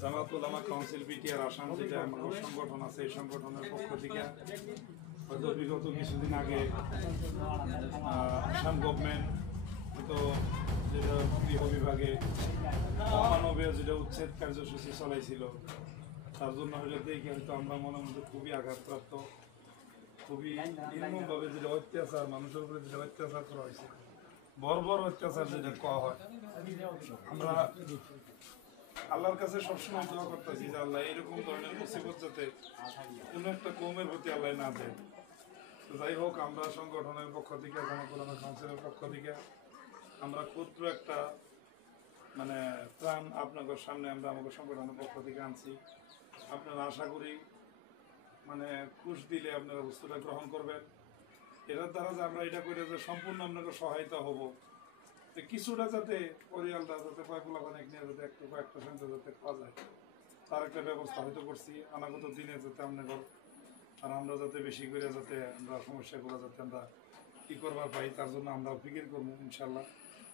জামাত উলামা council BTR Assam যেটা আমাদের সংগঠন আছে, এই সংগঠনের পক্ষ থেকে হয়তো বিগত কিছুদিন আগে আসাম গভর্নমেন্ট তো যেটা গৃহ বিভাগে অমানবীয় যেটা উচ্ছেদ কার্যসূচি চলাইছিল, তার জন্য হয়তো দেখে হয়তো আমরা মনের মধ্যে খুবই আঘাতপ্রাপ্ত, খুবই নির্মমভাবে যেটা অত্যাচার মানুষের উপরে যেটা অত্যাচার করা হয়েছে, বর্বর অত্যাচার যেটা করা হয়, আমরা আল্লাহর কাছে সবসময় দোয়া করতেছি যে আল্লাহ এরকম ধরনের মুসিবত যাতে কোনো একটা কৌমের প্রতি আল্লাহ না দেয়। তো যাই হোক, আমরা সংগঠনের পক্ষ থেকে, জামাত উলামা কাউন্সিলের পক্ষ থেকে আমরা ক্ষুদ্র একটা মানে ত্রাণ আপনাদের সামনে আমরা আমাদের সংগঠনের পক্ষ থেকে আনছি। আপনারা আশা করি মানে খুশ দিলে আপনারা বস্তুটা গ্রহণ করবেন। এটার দ্বারা যে আমরা এটা করে যে সম্পূর্ণ আপনাকে সহায়তা হব, যে কিছুটা যাতে পরিয়ালটা যাতে কয়েকগুলো অনেক নিয়ে যাতে একটু কয়েকটা সংখ্যা যাতে পাওয়া যায়, তার একটা ব্যবস্থা হয়তো করছি। অনাগত দিনে যাতে আপনাদের আর আমরা যাতে বেশি করে যাতে আমরা সমস্যাগুলো যাতে আমরা কী করবার পাই, তার জন্য আমরা ফিকির করবো ইনশাল্লাহ।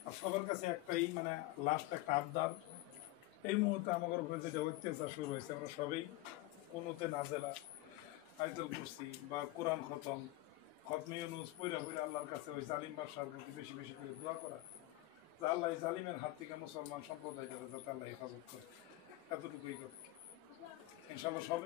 আর সবার কাছে একটাই মানে লাস্ট একটা আবদার, এই মুহূর্তে আমাদের উপরে যেটা অত্যাচার শুরু হয়েছে, আমরা সবাই কোনোতে নাজেলা আয়াতুল কুরসি বা কোরআন খতমে ইউনূস পইরা আল্লাহর কাছে ওই জালিম বাদশার প্রতি বেশি বেশি করে দোয়া করা, যে আল্লাহ জালিমের হাত থেকে মুসলমান সম্প্রদায়টাকে যাতে আল্লাহ হেফাজত করে, এতটুকুই কথা ইনশাল্লাহ সবাই।